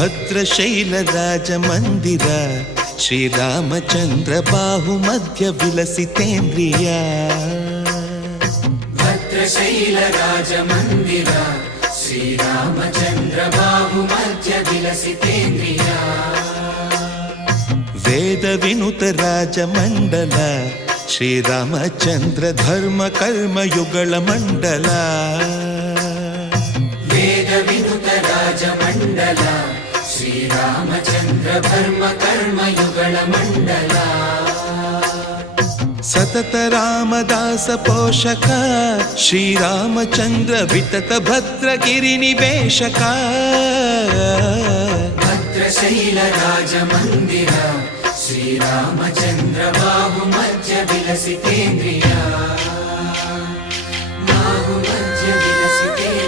ಭದ್ರಶೈಲ ರಾಜ ಮಂದಿರ ಶ್ರೀರಾಮಚಂದ್ರ ಬಾಹು ಮಧ್ಯ ವಿಲಸಿತೇಂದ್ರಿಯ ಭದ್ರಶೈಲ ರಾಜ ಮಂದಿರ ಶ್ರೀರಾಮಚಂದ್ರ ಬಾಹು ಮಧ್ಯ ವಿಲಸಿತೇಂದ್ರಿಯ ವೇದ ವಿನುತ ರಾಜ ಮಂಡಲ ಶ್ರೀರಾಮಚಂದ್ರ ಧರ್ಮ ಕರ್ಮ ಯುಗಳ ಮಂಡಲ ವೇದ ವಿನುತ ರಾಜ ಮಂಡಲ ಶ್ರೀರಾಮಚಂದ್ರ ಧರ್ಮ ಕರ್ಮ ಯುಗಳ ಮಂಡಲ ಸತತ ರಾಮದಾಸ ಪೋಷಕ ಶ್ರೀರಾಮಚಂದ್ರ ವಿತತ ಭದ್ರಗಿರಿ ನಿವೇಶಕ ಭದ್ರಶೈಲ ರಾಜ ಮಂದಿರ ಶ್ರೀರಾಮಚಂದ್ರ ಬಾಹು ಮಧ್ಯ ವಿಲಸಿತೇಂದ್ರಿಯ ಬಾಹು ಮಧ್ಯ ವಿಲಸಿತೇಂದ್ರಿಯ